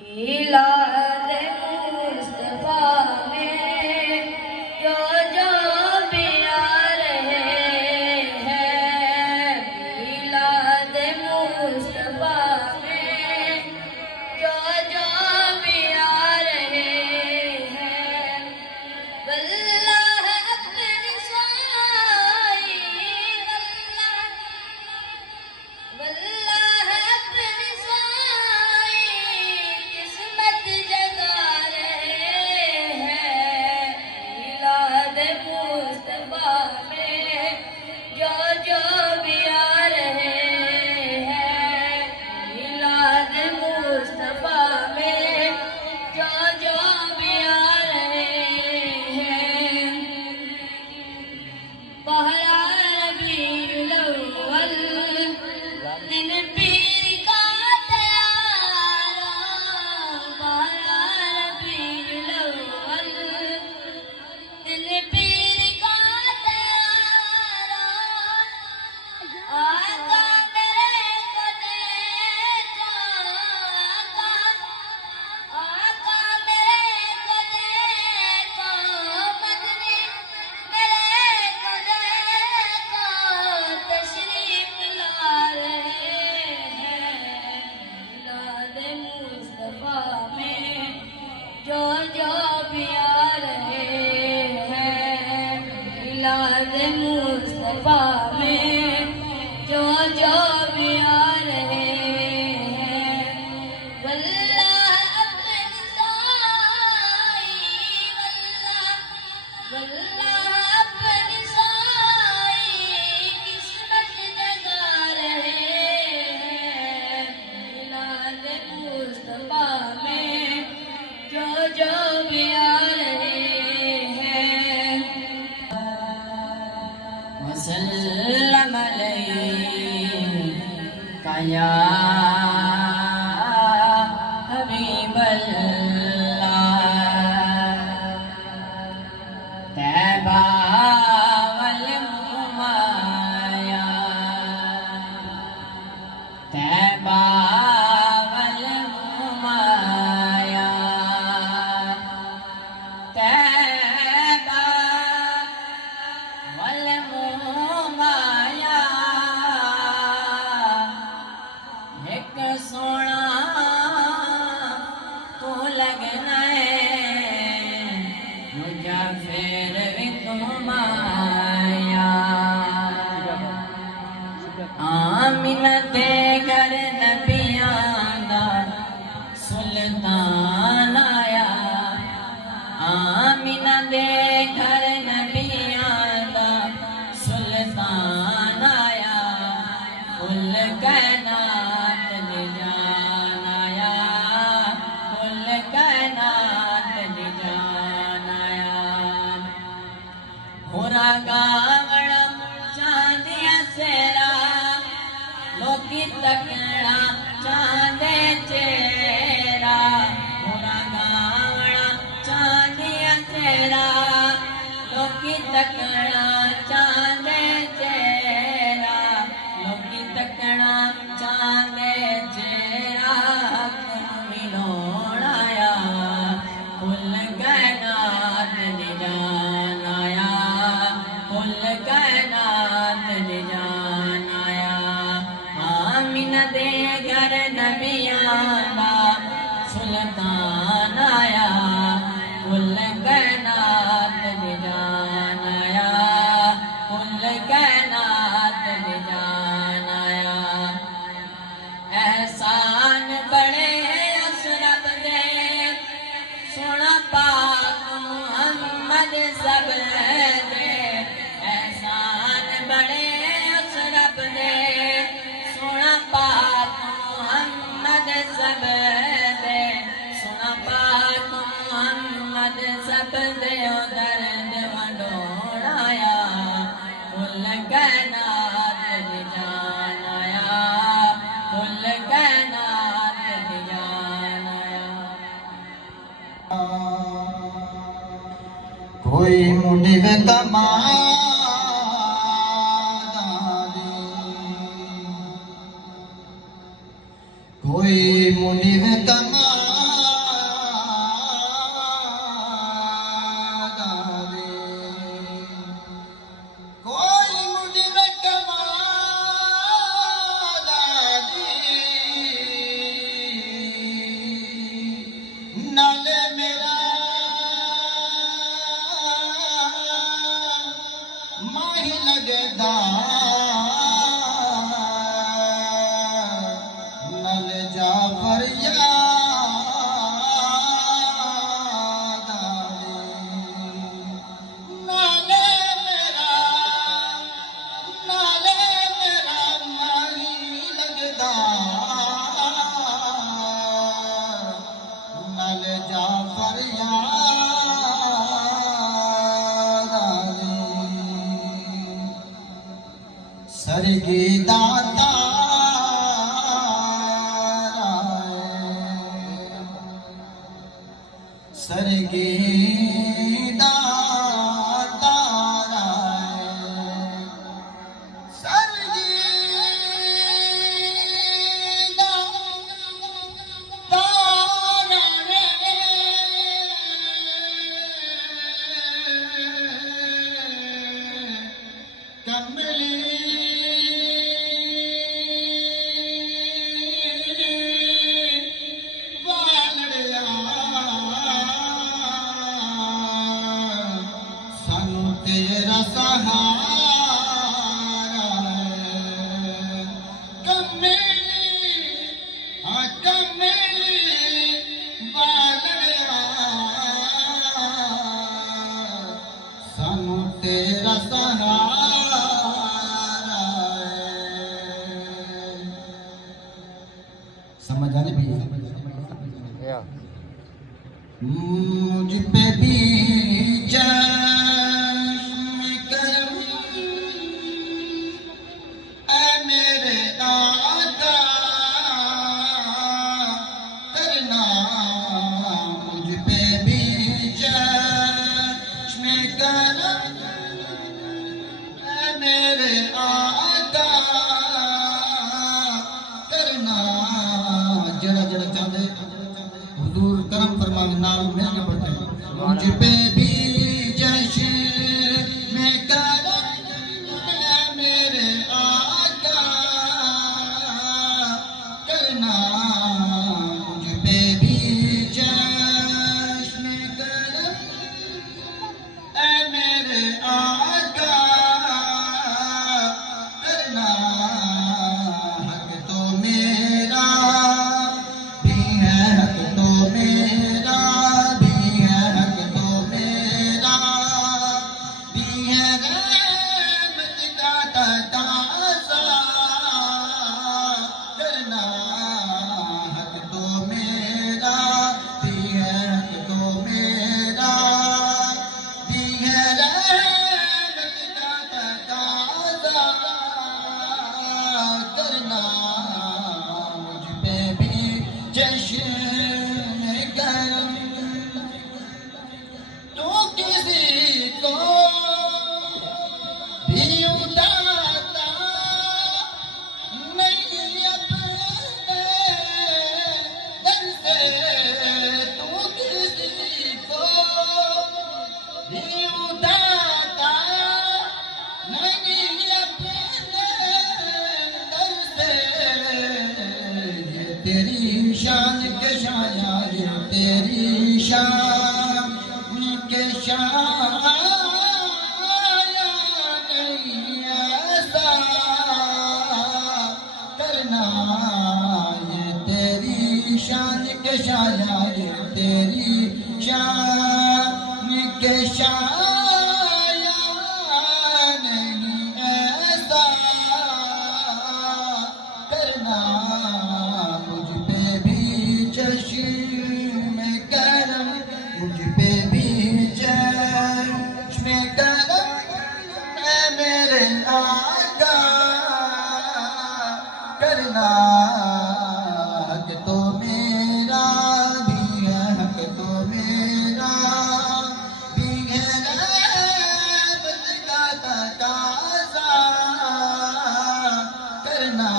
میلاد مصطفیٰ میں جو جو بھی آ رہے ہیں، میلاد مصطفیٰ میں جو جو بھی آ رہے ہیں، واللہ اپنی سائی، واللہ اپنی سائی قسمت جگا رہے ہیں، میلاد مصطفیٰ میں جو جو بھی آ رہے ہیں، میلاد مصطفیٰ میں جو جو بھی آ رہے ہیں، پہلا ربیع الاول دن پیر کا تیارا، پہلا ربیع الاول دن پیر کا تیارا، آقا میرے کو دیکھو، آقا میرے کو دیکھو، مدنی میرے کو دیکھو، تشریف لا رہے ہیں، میلاد مصطفیٰ میں جو جو بھی آ رہے ہیں، میلاد مصطفیٰ میں جو جو بھی آ رہے ہیں، واللہ اپنی سائی، واللہ اپنی سائی قسمت جگا رہے ہیں، میلاد مصطفیٰ میں جو جو بھی آ رہے ہیں، وسلم علیک یا حبیب اللہ، طیبہ والممایا، طیبہ والممایا، طیبہ والممایا، ایک سونا تو لگنا ہے، مجھا پھر بھی تم آیا، آمینہ دے گھر نبیاں دا سلطان آیا، آمینہ دے گھر نبیاں دا سلطان آیا، کل کائنات دی جان آیا، کل کائنات دی جان آیا، ہورا گاوڑا چاندیا سیرا، لوکی تکڑا چاندے چہرا، ہورا گاوڑا چاندیا چہرا، لوکی تکڑا چاندے چہرا، لوکی تکڑا چاندے چہرا، ملون آیا، کل کائنات دی جان آیا، کل کائنات دی جان آیا، آمینہ دے گھر نبیاں دا سلطان آیا، کل کائنات دی جان آیا، کل کائنات دی جان آیا، احسان بڑے اس رب دے، سونا پاک محمد سب دے، احسان بڑے اس رب دے، سونا پاک محمد سب دے، سونا پاک محمد سب دے، درد ونڈوڑ آیا، کل کائنات دی جان آیا، کل کائنات دی جان آیا، کوئی مڈ تمام کوئی منیب تمام سرگی داتا سرگی داتا سرگی داتا کملی تیرا سہارا کملی والڑیا سانو تیرا سہارا سمجھ آنے بھی مجھ پہ بھی حضور کرم فرمائے نام مل کے پڑھتے ہیں مجھ پہ بھی جشن میں کرم ہے میرے آقا کرنا مجھ پہ بھی جشن میں کرم ہے میرے آقا کرنا حق تو میرا تیری شان کے شایا یہ تیری شان کے شایا نہیں ایسا کرنا یہ تیری شان کے شایا یہ تیری شان کے شایا نہیں ایسا کرنا مجھ پہ بھی جشن میں کرم ہے میرے آقا کرنا حق تو میرا بھی ہے حق تو میرا بھی ہے رحمت کا تقاضا کرنا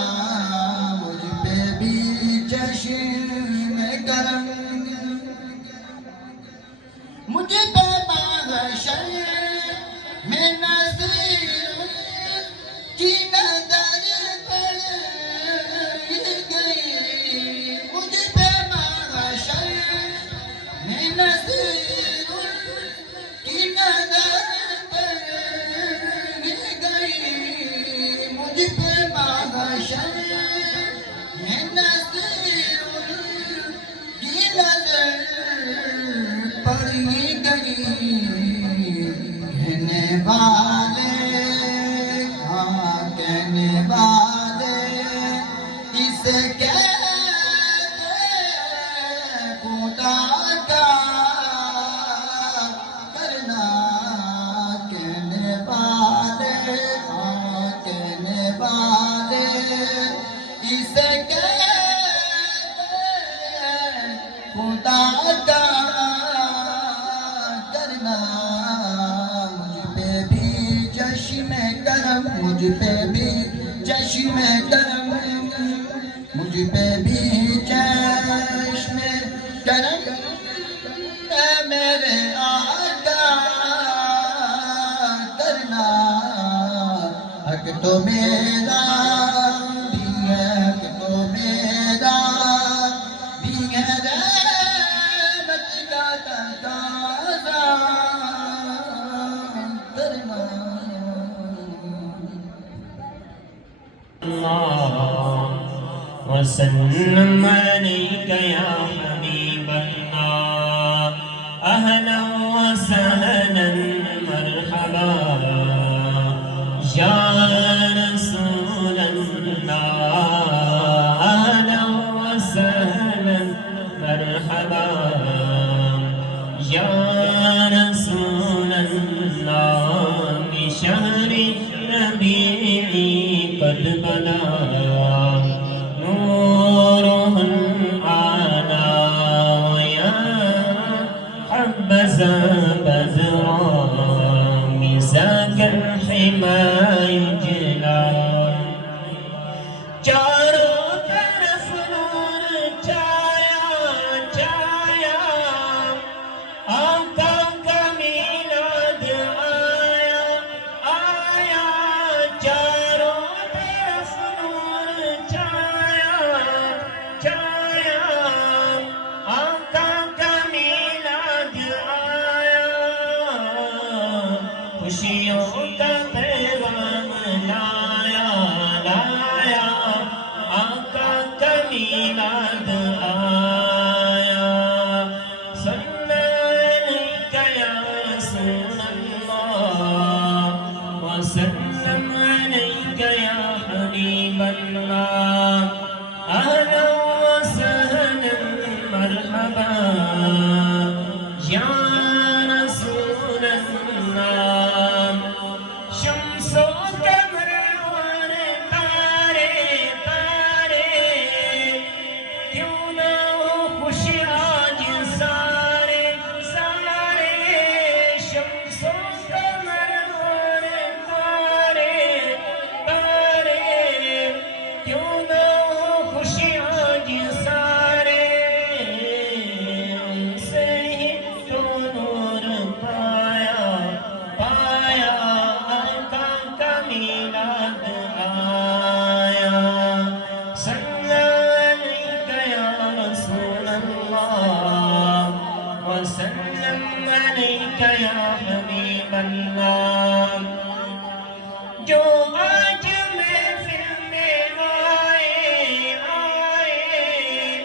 مجھ پہ بھی جشن میں کرم مجھے پہ محشر میں نظیر کی نظر پڑ گئی مجھے پہ محشر میں نظیر کی نظر پڑ گئی مجھے پہ محشر میں نظیر کی نظر پڑی گئی کہنے والے کہنے والے اسے کہتے خدا کا کرنا کہنے والے کسے کہتے خدا کا کرنا مجھ پہ بھی چشم کرم مجھ پہ بھی چشم کرم مجھ پہ بھی چشم کرم اے میرے آقا کرنا حق تو میرا بھی ہے حق تو میرا بھی ہے رحمت کا تقاضا کرنا وسلم عليك يا حبيب الله أهلا وسهلا مرحبا يا رسول الله أهلا وسهلا مرحبا يا رسول الله بشهر ربيع قد بدا بدرا مساك الحمى يجلى چاروں طرف نور چھایا چھایا آقا کا میلاد آیا آیا چاروں طرف نور چھایا چھایا آقا کا خوشیوں کا پیغام لایا لایا آقا کا میلاد آیا صلی علیک یا رسول اللہ وسلم علیک یا حبیب اللہ اہلا وسہلا مرحبا یا رسول اللہ شمس و قمر اور تارے تارے کیوں نہ ہو خوش آج سارے سارے شمس و قمر اور تارے تارے کیوں نہ ہو خوش آج سارے ان سے ہی تو نور پایا پایا آقا کا میلاد آیا صلی علیک یا رسول اللہ وسلم علیک یا حبیب اللہ جو آج محفل میں آئے آئے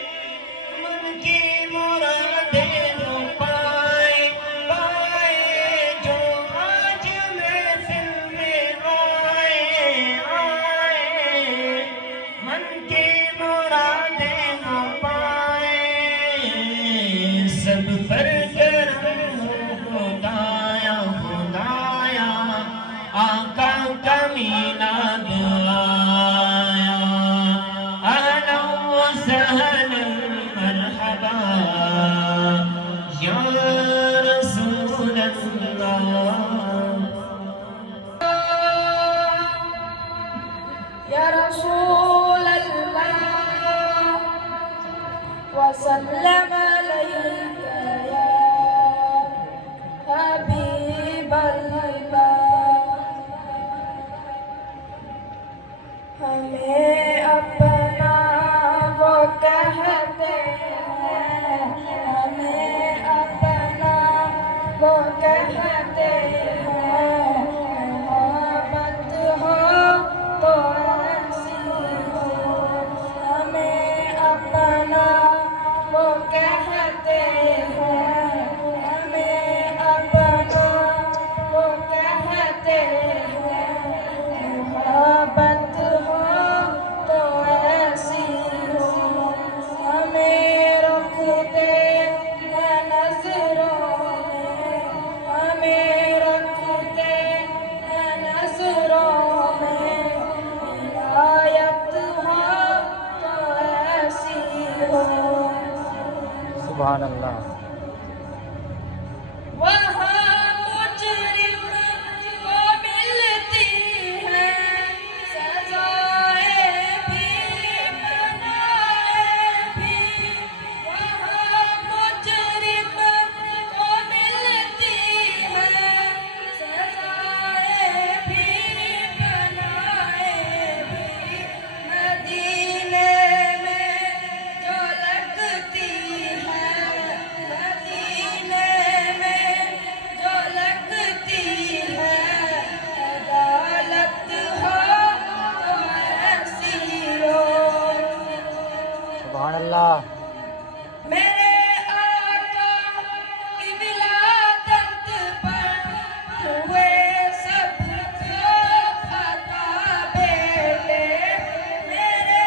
من کی مرادیں وہ پائے پائے جو آج محفل میں آئے آئے من کی مرادیں وہ پائے سب پر کرم ہو خدایا خدایا آقا کا میلاد آیا اہلا وسہلا مرحبا یا رسول اللہ يا رسول الله وسلم عليك يا حبيب الله ہمیں اپنا وہ کہتے ہیں ہمیں اپنا وہ کہتے ہیں محبت ہو تو ایسی ہو ہمیں اپنا وہ کہتے ہیں ہمیں اپنا وہ کہتے ہیں محبت ہو تو سبحان اللہ وہاں مجرم کو ملتی ہے سزائیں بھی بنائے بھی وہاں مجرم کو ملتی ہے سزائیں بھی بنائے بھی مدینے میں جو لگتی ہے مدینے میں جو لگتی ہے عدالت ہو تو ایسی ہو سبحان اللہ میرے آقا کی ولادت پر ہوئے سب کو عطا بیٹے میرے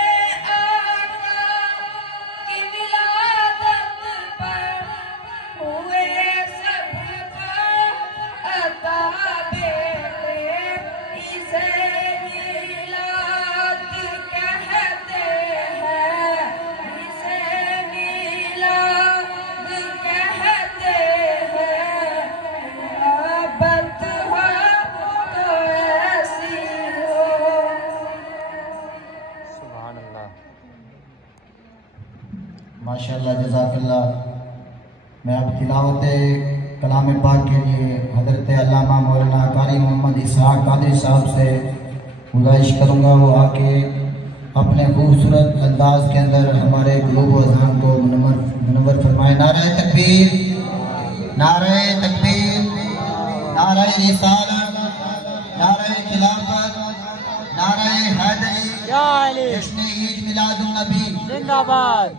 آقا کی ولادت پر ہوئے سب کو عطا بیٹے اسے میلاد کہتے ہیں اسے میلاد کہتے ہیں محبت ہو تو ایسی ہو سبحان اللہ ماشاءاللہ جزاک اللہ. میں اب تلاوت کلام پاک کے لیے حضرت علامہ مولانا قاری محمد اسحاق قادری صاحب سے گزارش کروں گا وہ آ کے اپنے خوبصورت انداز کے اندر ہمارے قلوب و اذہان کو منور فرمائے. نعرہ تکبیر نعرہ تکبیر نعرہ رسالت نعرہ خلافت نعرہ حیدری یا علی جشن عید میلاد النبی زندہ باد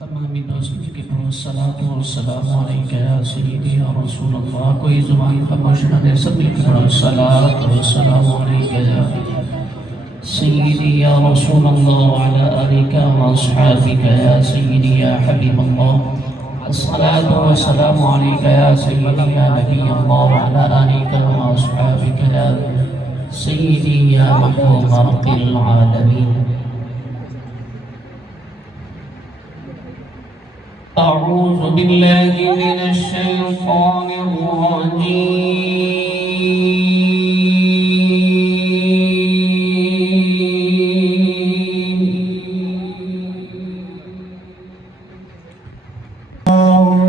تمام دوستوں کے پڑھو الصلاۃ والسلام علیکہ یا سیدی یا رسول اللہ. کوئی زبان خاموش نہ دے سب مل کے پڑھو الصلاۃ والسلام علیکہ یا سیدی یا رسول اللہ وعلی آلک واصحابک یا سیدی یا حبیب اللہ. الصلاۃ والسلام علیکہ یا سیدی یا نبی اللہ وعلی آلک واصحابک یا سیدی یا محبوب رب العالمین. أعوذ بالله من الشيطان الرجيم.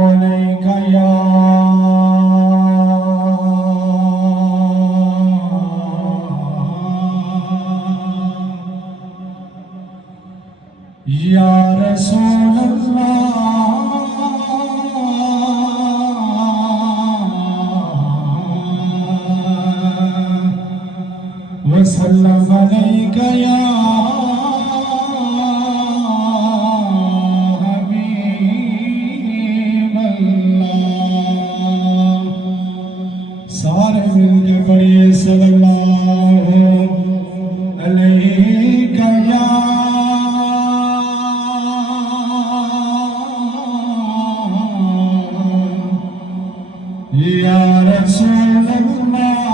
عليك يا رسول الله وسلم عليك يا حبيب الله. سارے مل کے پڑھیے صلی اللہ علیہ یا یا رسول اللہ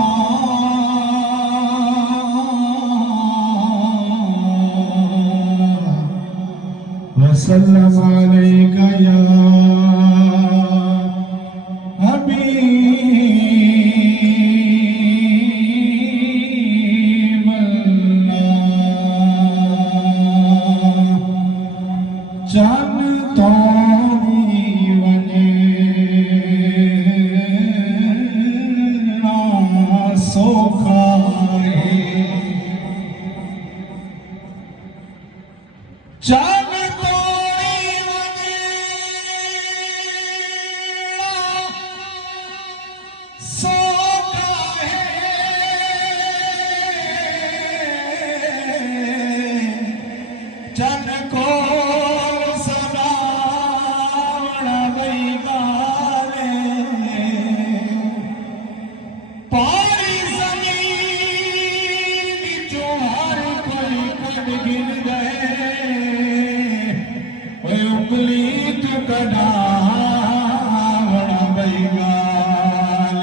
وسلم علیک یا حبیب اللہ. چند توڑی ونے نا سوکھا ہے چند توڑی ونے نا سوکھا ہے چند کو پاری زمین جو ہر کوئی کد گر گئے وہ انگلی تو کڈا بڑا بئی گال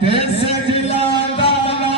تیسے جلا دانا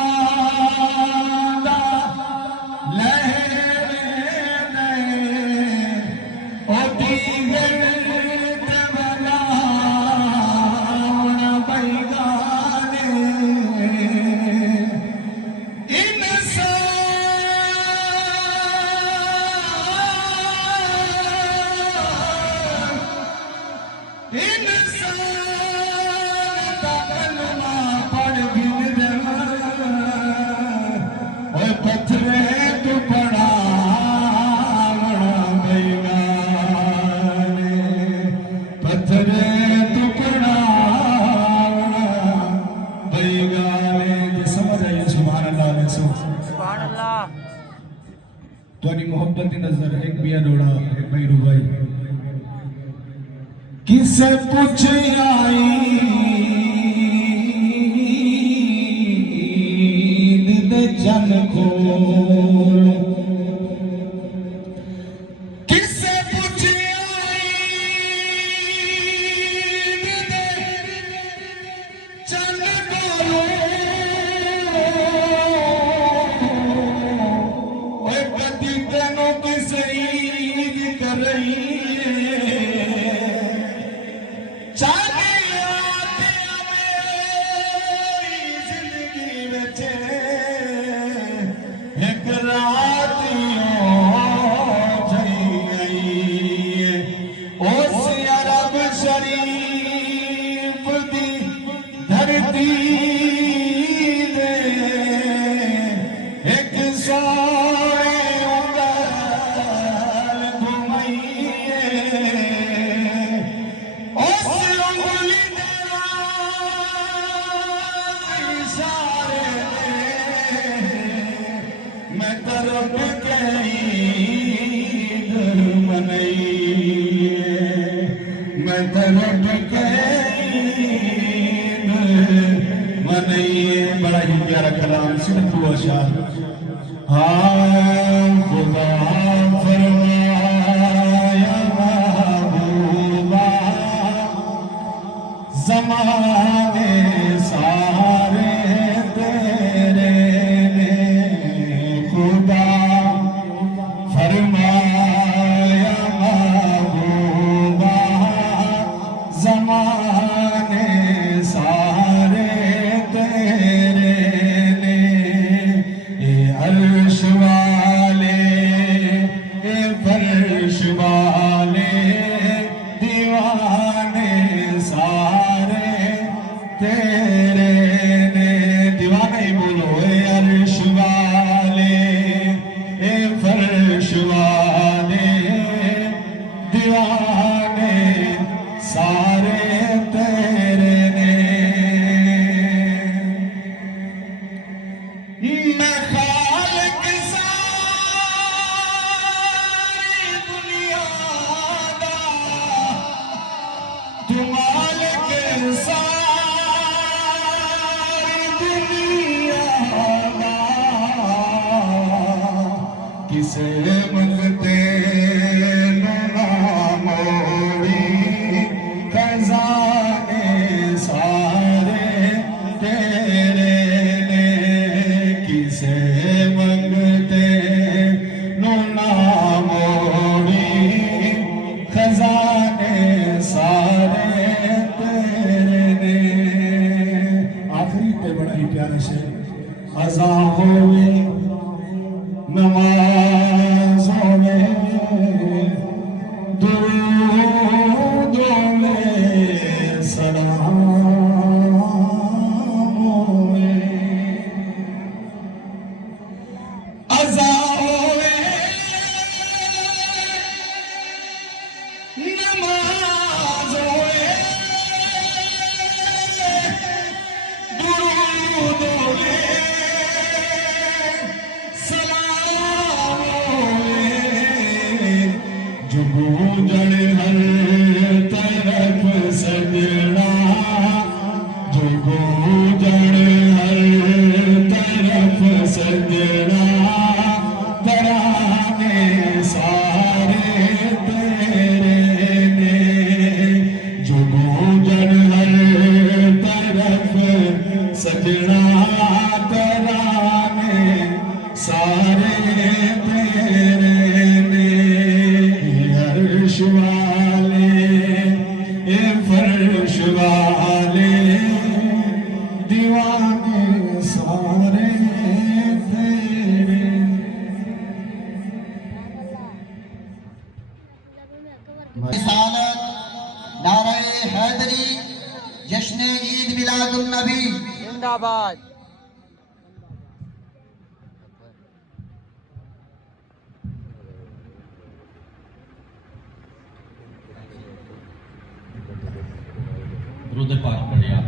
سبحان اللہ تھوڑی محبت دی نظر ایک بیا ڈوڑا ایک بھائی روبائی کسے پوچھ آئی دے جن کو کسے پوچھ آئی دے جن کو بڑا ہی پیارا کلام صرف ہوا شاہ ہاں خدا فرمایا محبوبہ زمانے سارے تیرے نے خدا فرمایا محبوبہ زمانے سارے تیرے نے اے عرش والے اے فرش والے دیوانے سارے تیرے نے دیوانے ہی بولو اے عرش والے اے فرش والے دیوانے سارے تیرے نے میں خالق ساری دنیا دا تو مالک ساری دنیا دا کسے منگتے نہ موڑی خزانے سارے تیرے نے کسے منگتے نہ موڑی خزانے سارے تیرے نے آخری تے بڑا ہی پیارا شعر اذان ہوئے نمازوں میں درودوں میں سلاموں میں اذان ہوئے نماز ہوئے درودوں میں سلام ہوئے جو گونجن ہر طرف سجنا جو گونجن ہر طرف سجنا ترانے سارے تیرے نے جو گونجن ہر طرف سجنا ترانے سارے تیرے نے عرش والے اے فرش والے دیوانے سارے تیرے رسالت نعرہ حیدری جشن عید میلاد النبی زندہ باد درود پاک پڑھیں آپ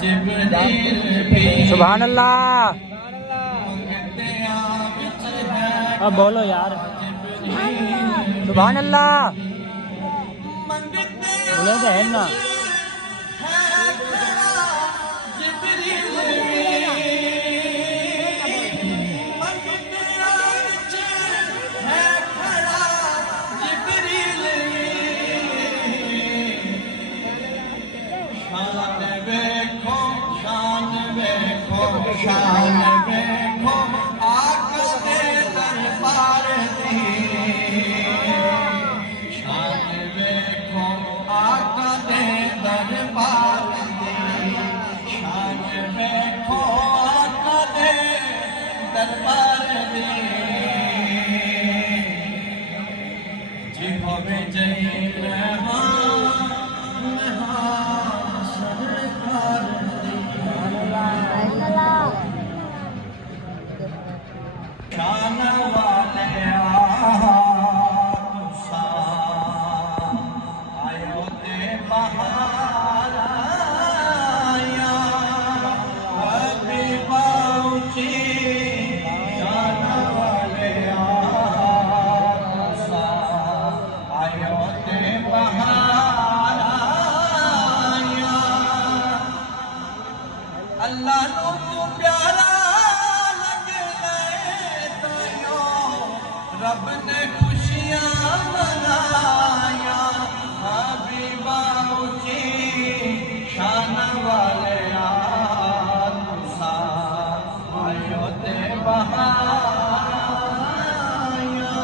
جبریل بھی سبحان اللہ. منگتیاں وچ ہے اب بولو یار. سبحان اللہ. منگتیاں بولے تو ہے نا. شان ویکھو آقا دے دربار دی شان ویکھو آقا دے دربار دی شان ویکھو آقا دے دربار دی جی ہوے جئی مہاں سرکار شان والے تسا آئیو تے بہار آیا حبیبا اچھی شان والے تسا آئیو تے بہار آیا اللہ نو تو پیارا رب نے خوشیاں منایا حبیبا اچھی شان والے تسا آئیو تے بہار آیا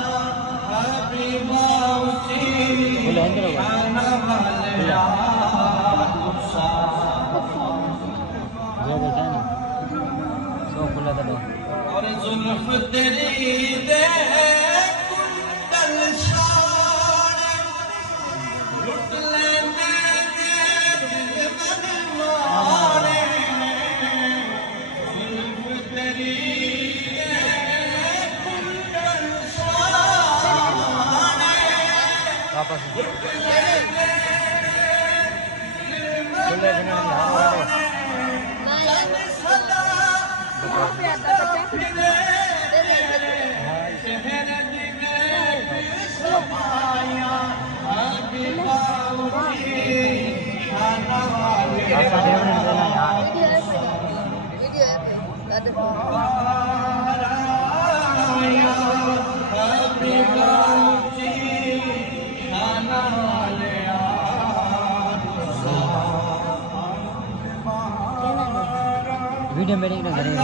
حبیبا اچھی شان والے تسا اور زلف تیری دے کنڈل شان لٹ لیندے دل منوانے زلف تیری دے کنڈل شان لٹ لیندے دل منوانے جن صدا ویڈیو میری نہ کریں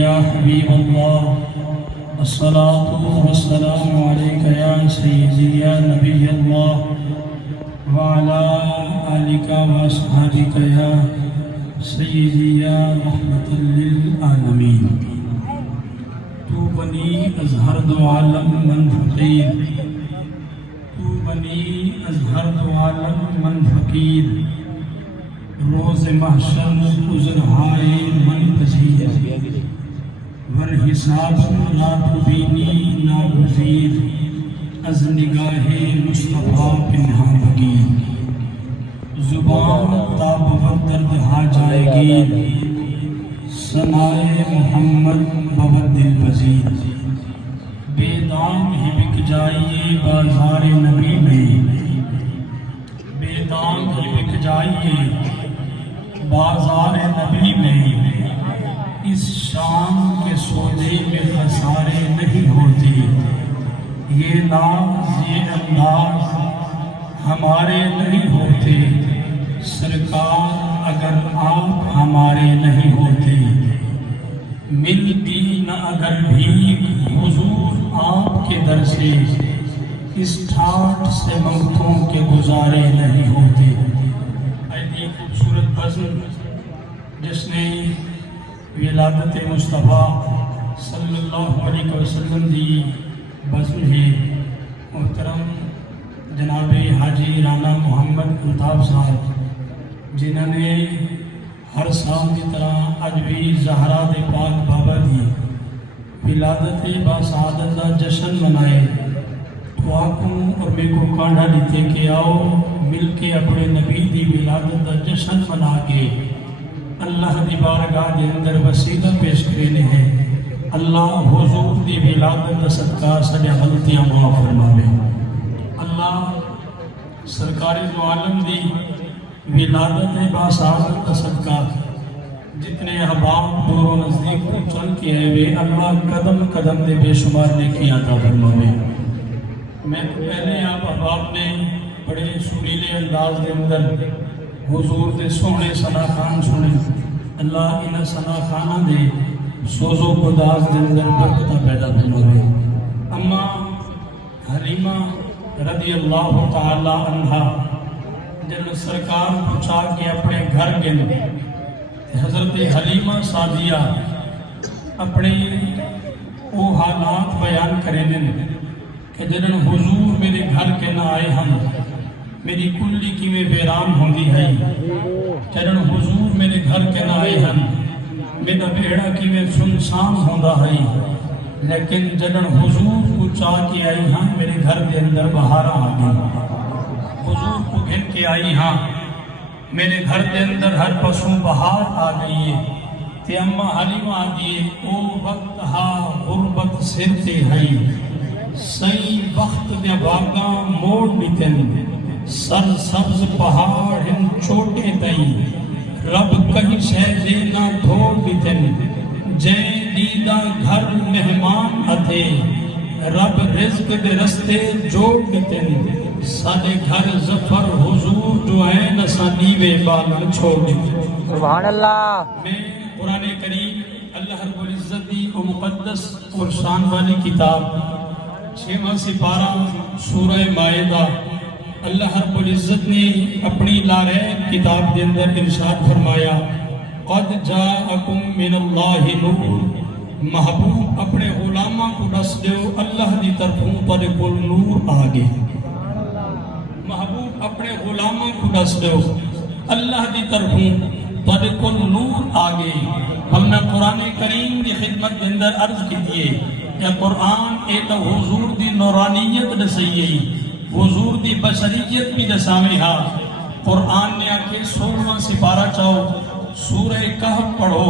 يا حبيب الله الصلاة والسلام عليك يا سيدي يا نبي الله وعلى آلك وأصحابك يا سيدي يا رحمة للعالمين تو بني أزهر دو عالم من فقير تو بني أزهر دو عالم من فقير روز محشر عذرہائے من پذیر والحساب لا تبینی ناگزیر از نگاہ مصطفیٰ پنہا بگیر زبان تاب وقت درد ہا جائے گی ثنائے محمد بہت دل پذیر بے دام ہی بک جائیے بازار نبی میں بے دام ہی بک جائیے بازار نبی میں اس شام کے سودے میں خسارے نہیں ہوتے یہ ناز یہ انداز ہمارے نہیں ہوتے سرکار اگر آپ ہمارے نہیں ہوتے ملتی نہ اگر بھی حضور آپ کے در سے اس ٹھاٹ سے موتوں کے گزارے نہیں ہوتے خوبصورت بزم جس نے ولادت مصطفیٰ صلی اللہ علیہ وسلم دی بزم ہے محترم جناب حاجی رانا محمد الطاف صاحب جنہوں نے ہر سال کی طرح اج بھی زہرا دے پاک بابا دی ولادت باسعادت کا جشن منائے تو آپ اور میرے کو کانڈا دیتے کہ آؤ مل کے اپنے نبی دی ولادت کا جشن منا کے اللہ دی بارگاہ دے اندر وسیلہ پیش کرنے ہیں اللہ حضور دی ولادت کا صدقہ سڈے غلطیاں معاف فرماوے اللہ سرکاری دو عالم دی ولادت باسعادت کا صدقہ جتنے احباب دور و نزدیک چل کے آئے ہوئے اللہ قدم قدم دے بے شمار نیکیاں عطا فرماوے میں پہلے آپ احباب نے بڑے سریلے انداز دے اندر حضور دے سونے ثنا خان سنے اللہ ان ثنا خانہ دے سوز و گداز دے اندر برکتہ پیدا فرماوے اما حلیمہ رضی اللہ تعالی عنہ جب سرکار پہنچا کے اپنے گھر گن حضرت حلیمہ سعدیہ اپنے وہ حالات بیان کریں کہ جنہاں حضور میرے گھر کے نہ آئے ہم میری کلی کی میں ویران ہوندی ہے جنہاں حضور میرے گھر کے نہ آئے ہم میرا بیڑا کی میں سنسان ہوندہ ہے لیکن جنہاں حضور کو چاہ کے آئی ہاں میرے گھر کے اندر بہارا آگئی حضور کو گھن کے آئی ہاں میرے گھر کے اندر ہر پسوں بہار آ گئی ہے تے اماں حلیمہ آگئے او وقت ہا غربت سر تے ہائی سئی وقت دے باغاں موڑ نتن سر سبز پہاڑ ہن چھوٹے تئی رب کہیں شہزے نہ دھوڑ نتن جائیں دیدہ گھر مہمان اتھے رب رزق دے رستے جوڑ نتن سادے گھر زفر حضور جو ہے نسانی وے بال چھوڑ نتن سبحان اللہ میں قرآن کریم اللہ رب العزت دی و مقدس اور شان والی کتاب 6واں سپارہ سورہ مائدہ اللہ رب العزت نے اپنی لاریب کتاب کے اندر ارشاد فرمایا قد جاءکم من اللہ نور محبوب اپنے غلامہ کو ڈس دیو اللہ دی طرفوں پر کل نور آگے محبوب اپنے غلامہ کو ڈس دیو اللہ دی طرفوں پر کل نور آگے ہم نے قرآن کریم دی خدمت کے اندر عرض کی دیئے کہ قرآن ایک حضور دی نورانیت دسیئی حضور دی بشریت بھی دساوے ہاں قرآن نے آکے 16واں سپارہ چاہو سورہ کہف پڑھو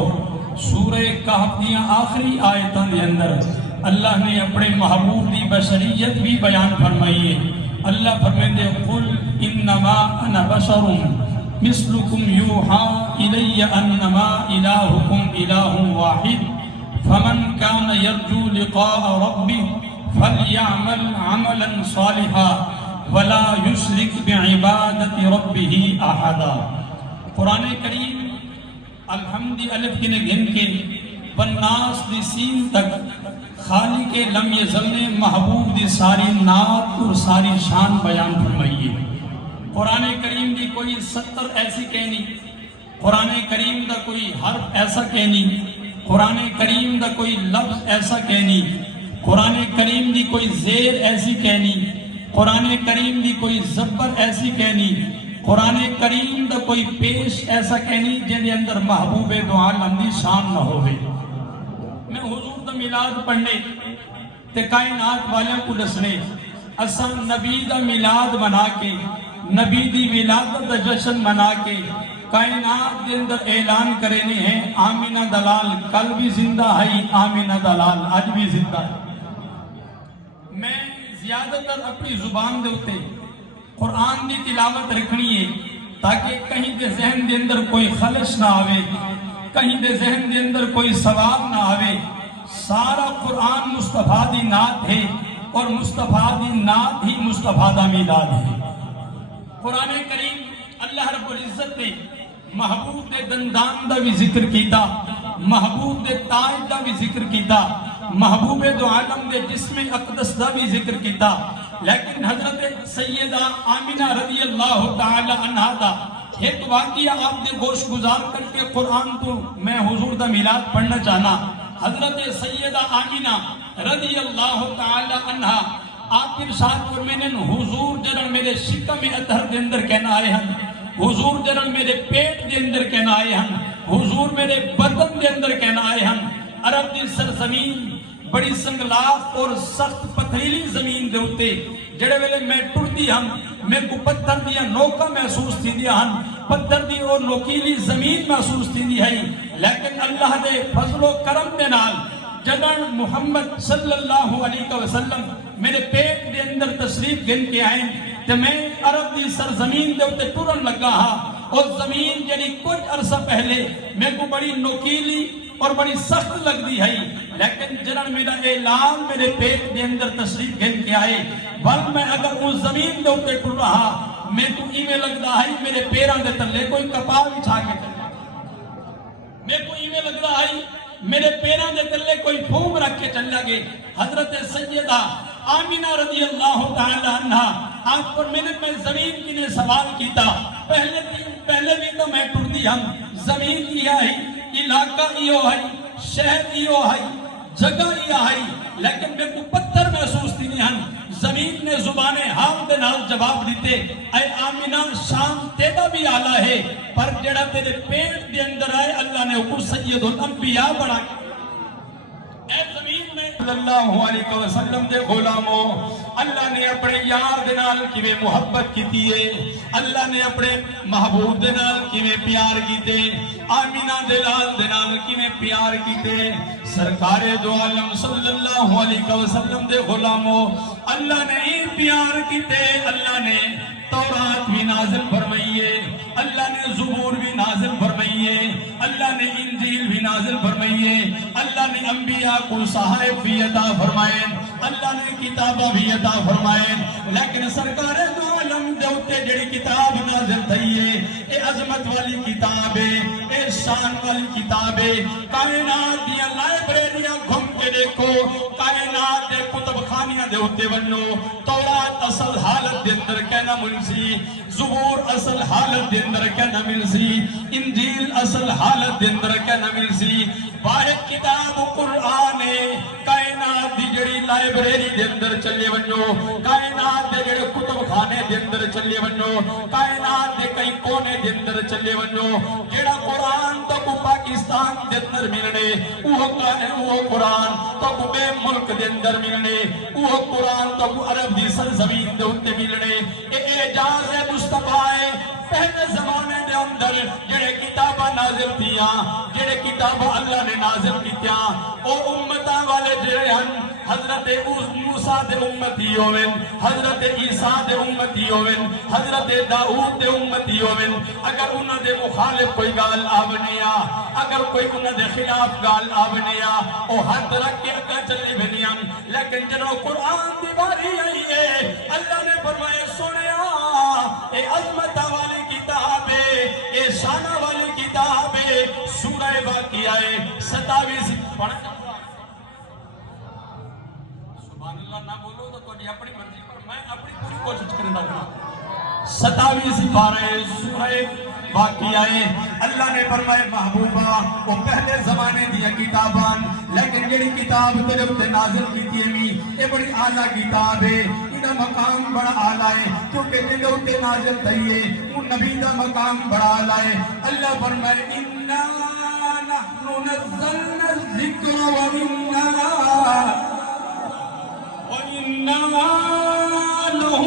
سورہ کہف دیاں آخری آیتاں دے اندر اللہ نے اپنے محبوب دی بشریت بھی بیان فرمائیے اللہ فرمیندے قل انما انا بشر مثلکم یوحا الی انما الہکم الہ واحد فمن کان یرجو لقاء ربی فلیعمل عملا صالحا ولا یشرک بعبادت ربہ احدا قرآن کریم الحمد الف کے گھن کے والناس دی سین تک خالق لم یزل نے محبوب دی ساری نعت اور ساری شان بیان فرمائیے قرآن کریم دی کوئی 70 ایسی کہنی قرآن کریم دا کوئی حرف ایسا کہنی قرآن کریم دا کوئی لفظ ایسا کہنی قرآن کریم دی کوئی زیر ایسی کہنی قرآن کریم دی کوئی زبر ایسی کہنی قرآن کریم دا کوئی پیش ایسا کہنی جن دے اندر محبوب دو عالم دی شان نہ ہوئے میں حضور دا میلاد پڑھنے تے کائنات والے کو دسنے اصل نبی دا میلاد منا کے نبی دی ولادت دا جشن منا کے کائنات دے اندر اعلان کرنے ہیں آمینہ دلال کل بھی زندہ ہے آمینہ دلال آج بھی زندہ ہے میں زیادہ تر اپنی زبان دے ہوتے قرآن دی تلاوت رکھنی ہے تاکہ کہیں دے ذہن دے اندر کوئی خلش نہ آوے کہیں دے ذہن دے اندر کوئی ثواب نہ آوے سارا قرآن مصطفیٰ دی نعت ہے اور مصطفیٰ دی نعت ہی مصطفیٰ دا میلاد ہے قرآن کریم اللہ رب العزت نے محبوب دے دندان دا بھی ذکر کیتا محبوب دے تاج دا بھی ذکر کیتا محبوب دو عالم دے جسم اقدس دا بھی ذکر کیتا لیکن حضرت سیدہ آمینہ رضی اللہ تعالی عنہ دا ایک واقعہ آپ نے گوش گزار کر کے قرآن تو میں حضور دا میلاد پڑھنا چاہنا حضرت سیدہ آمینہ رضی اللہ تعالی عنہ آخر ساتھ فرمینے حضور جنن میرے شکم ادھر دے اندر کہنا آئے ہیں، حضور جنن میرے پیٹ دے اندر کہنا آئے ہیں، حضور میرے بدن دے اندر کہنا آئے ہیں۔ عرب دی سرزمین بڑی سنگلاف اور سخت پتھریلی زمین دے ہوتے جڑے ویلے میں ٹردی ہم میں کو پتھر دیا نوکا محسوس تھی دیا ہم پتھر دی اور نوکیلی زمین محسوس تھی دی ہے، لیکن اللہ دے فضل و کرم دے نال جدن محمد صلی اللہ علیہ وسلم میرے پیٹ دے اندر تشریف گن کے آئیں کہ میں عرب دی سرزمین دے ہوتے ٹرن لگا ہاں، اور زمین جنی کچھ عرصہ پہلے میں کو بڑی نوکیلی اور بڑی سخت لگ دی ہے، لیکن جنن میرا اعلان میرے پیٹ دے اندر تشریف گن کے آئے بل میں اگر اس زمین دے ہوتے ٹر رہا میں تو ایمیں لگ رہا ہے میرے پیران دے تلے کوئی کپاہ بچھا کے چلے، میں کو ایمیں لگ رہا ہے میرے پیران دے تلے کوئی پھوم رکھ کے چل لگے۔ حضرت سیدہ آمینہ رضی اللہ تعالی عنہ آپ پر میں زمین کی نے سوال کیتا، پہلے بھی تو میں ٹر دی ہم زمین کیا ہے، علاقہ ایو ہے، شہر ایو ہے، جگہ ایو ہے، لیکن میں کو پتھر محسوس تھی نہیں ہم۔ زمین نے زبان حال دے نال جواب دیتے، اے آمینہ شام تیرا بھی آلہ ہے پر جڑا تیرے پیٹ دے اندر آئے اللہ نے وہ سید الانبیاء بڑھا کے اے زمین میں صلی اللہ علیہ وسلم دے غلاموں اللہ نے اپنے یار دے نال کیویں محبت کیتی ہے، اللہ نے اپنے محبوب دے نال کیویں پیار کیتے، آمینہ دے لال دے نال کیویں پیار کیتے۔ سرکار دو عالم صلی اللہ علیہ وسلم دے غلاموں اللہ نے ہی پیار کیتے، اللہ نے تورات بھی نازل فرمائیے، اللہ نے زبور بھی نازل فرمائیے، اللہ نے انجیل بھی نازل فرمائیے، اللہ نے انبیاء کو صحائف بھی عطا فرمائے، اللہ نے کتابہ بھی عطا فرمائے، لیکن سرکار دو عالم دے اوتے جڑی کتاب نازل تھی ہے اے عظمت والی کتاب ہے، اے شان والی کتاب ہے، کائنات دیا لائبریریاں گھوم کے دیکھو، کائنات دے کتب خانیاں دے اوتے ونو، تورات اصل حالت دے اندر کہنا ملسی، زبور اصل حالت دے اندر کہنا ملسی، انجیل اصل حالت دے اندر کہنا ملسی، واحد کتاب قرآن ہے، کائنات دی جڑی لائبریری دے اندر چلے ونو، کائنات دے جڑے کتب خانے دے اندر چلے ونو، کائنات دے کئی کونے دے اندر چلے ونو، جڑا قرآن تو کو پاکستان دے اندر ملنے، وہ قرآن تو کو بے ملک دے اندر ملنے، وہ قرآن تو کو عرب دی سرزمین دے اندر ملنے، اعجاز مصطفیٰ ہے۔ پہلے زمانے دے اندر جڑے کتابہ نازل تھیاں، جڑے کتابہ اللہ نے نازل کیتیاں، او امتاں والے جڑے ہن حضرت موسیٰ دے امتی ہوئن، حضرت عیسیٰ دے امتی ہوئن، حضرت داؤد دے امتی ہوئن، اگر انہوں دے مخالف کوئی گال آونیا، اگر کوئی انہوں دے خلاف گال آونیا، او حد رکھ کے اکا چلی بنیاں، لیکن جنہوں قرآن دی باری آئی ہے اللہ نے فرمائے سنیا اے عظمت والی کتاب ہے، اے شانہ والی کتاب ہے، سورہ واقعہ ہے 27 پڑھ سبحان اللہ نہ بولو تو کوئی اپنی مرضی پر میں اپنی پوری کوشش کرنا رہا 27 پارے سورہ واقعہ ہے۔ اللہ نے فرمائے محبوبہ وہ پہلے زمانے دیا کتابان، لیکن جڑی کتاب طرف سے نازل کی تیمی یہ بڑی اعلیٰ کتاب ہے، انہا مقام بڑا اعلیٰ ہے، کیونکہ جنہوں تے نازل تھئیے ان نبی دا مقام بڑا اعلیٰ ہے۔ اللہ فرمائے اِنَّا نَحْنُ نَزَّلْنَا الذِّكْرَ وَإِنَّا لَهُ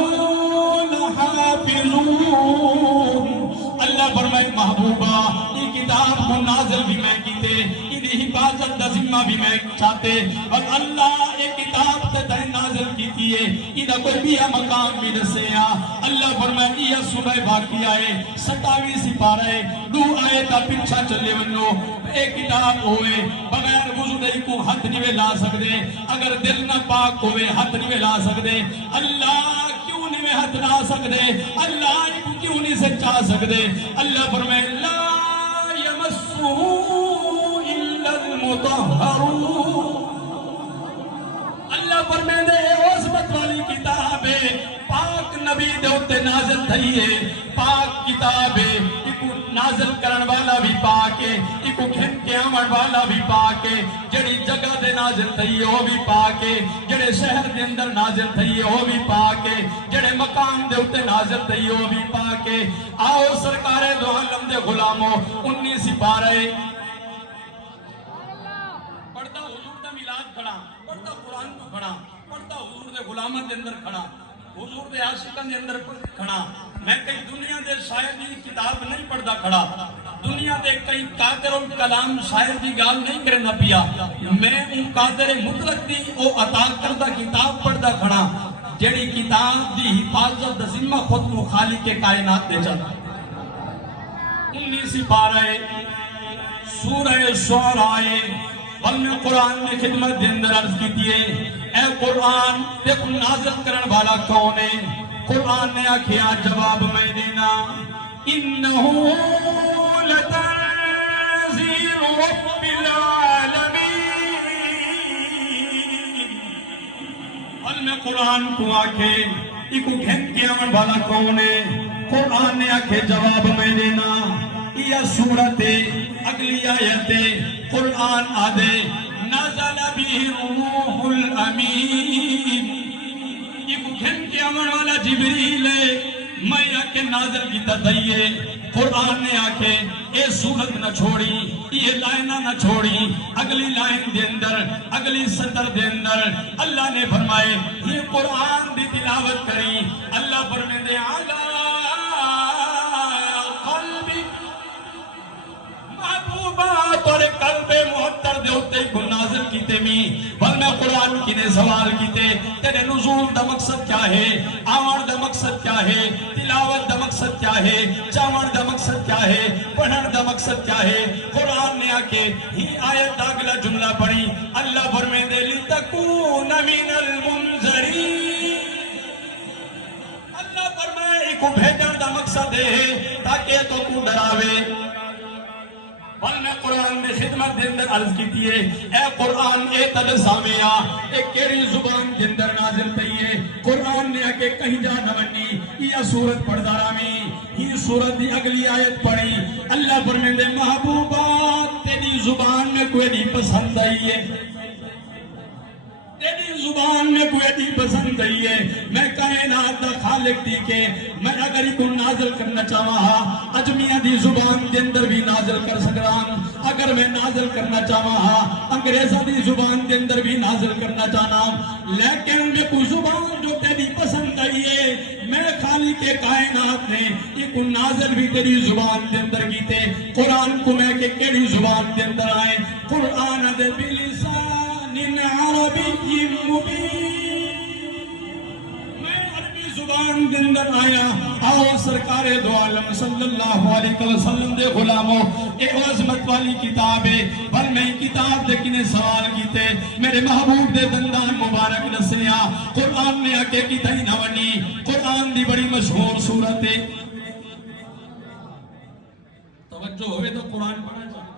لَحَافِظُونَ۔ اللہ فرمائے محبوبہ یہ کتاب کو نازل بھی میں کیتے، انہی حفاظت دا ذمہ بھی میں چاہتے، اور اللہ یہ کتاب تے نازل کیتی ہے انہا کوئی بھی مقام بھی دسیا۔ اللہ فرمائے یہ سورہ واقعہ ہے 27 سپارہ 2 آیتہ پیچھا چلے ونو، ایک کتاب ہوئے بغیر وضو دے کو ہاتھ نہیں لا سکتے، اگر دل نہ پاک ہوئے ہاتھ نہیں لا سکتے۔ اللہ کیوں نہیں ہاتھ لا سکتے، اللہ کیوں نہیں سے چاہ سکتے؟ اللہ فرمائے لا یمسہ الا المطہرون۔ اللہ فرمائے دے عظمت والی کتاب ہے، پاک نبی دے ہوتے نازل تھی ہے، پاک کتاب ہے، نازل کرن والا بھی پاک ہے، کو گھن کے آمن والا بھی پاکے جڑی جگہ دے نازل تھئی وہ بھی پاکے جڑے شہر دے اندر نازل تھئی وہ بھی پاکے جڑے مقام دے اتے نازل تھئی وہ بھی پاکے آؤ سرکار دو عالم دے غلاموں 19 سپارے پڑھتا حضور دا میلاد کھڑا پڑھتا قرآن کو کھڑا پڑھتا حضور دے غلامت دے اندر کھڑا حضور دے عاشقان دے اندر کھڑا میں کئی دنیا دے شاعر دی کتاب نہیں پڑھدا کھڑا دنیا دے کئی قادر الکلام شاعر دی گال نہیں کرنا پیا میں ان قادر مطلق دی او عطا کردہ کتاب پڑھدا کھڑا جڑی کتاب دی حفاظت ذمہ خود خالق کائنات دے چل 19 سپارے سورہ شعراء بل میں قرآن میں خدمت دے اندر عرض کی دیئے اے قرآن دیکھو نازل کرن والا کون ہے قرآن نے آکھیا جواب میں دینا انہو لتنزیل رب العالمین بل میں قرآن کو آکھے ایکو گھن کے آمن والا کون ہے قرآن نے آکھے جواب میں دینا یہ سورت اگلی آیت قرآن آدھے نازل به الروح الامین یہ گھن کے امن والا جبریل ہے میں آکے نازل کی تدھئیے قرآن نے آکے اے سورت نہ چھوڑی یہ لائنہ نہ چھوڑی اگلی لائن دے اندر اگلی سطر دے اندر اللہ نے فرمائے یہ قرآن دی تلاوت کری اللہ فرمائے دے علی محبوبات اور قلب محتر دے ہوتے کو نازل کیتے میں بل میں قرآن کی نے سوال کیتے تیرے نزول دا مقصد کیا ہے آوان دا مقصد کیا ہے تلاوت دا مقصد کیا ہے چاوان دا مقصد کیا ہے پڑھن دا مقصد کیا ہے قرآن نے آکے ہی آیت دا اگلا جملہ پڑھی اللہ فرمائے دے لِتَكُونَ مِنَ الْمُنْزَرِينَ اللہ فرمائے کو بھیجن دا مقصد ہے تاکہ تو کو ڈراوے بل میں قرآن میں خدمت دے اندر عرض کی تیئے اے قرآن اے تلسامیہ اے کیری زبان دے اندر نازل تیئے قرآن نے آکے کہیں جا نونی یہ سورت پڑھ دارامی یہ سورت دی اگلی آیت پڑھی اللہ فرمائے دے محبوبات تیری زبان میں کوئی نہیں پسند آئی ہے تیری زبان میں کوئی نہیں پسند آئی ہے میں کائنات دا خالق دی کے میں اگر کو نازل کرنا چاہاں اجمیہ دی زبان دے اندر بھی نازل کر سکران اگر میں نازل کرنا چاہاں انگریزہ دی زبان دے اندر بھی نازل کرنا چاہنا لیکن میں کوئی زبان جو تیری پسند آئی ہے میں خالق کائنات نے یہ کو نازل بھی تیری زبان دے اندر کیتے قرآن کو میں کہ کیڑی زبان دے اندر آئے قرآن دے بلسان عربی مبین میں عربی زبان دے اندر آیا آؤ سرکار دو عالم صلی اللہ علیہ وسلم دے غلاموں ایک عظمت والی کتاب ہے بل میں کتاب دے کنے سوال کیتے میرے محبوب دے دندان مبارک نسیا قرآن نے آکے کی تھی نونی قرآن دی بڑی مشہور صورت ہے توجہ ہوئے تو قرآن پڑھا جائے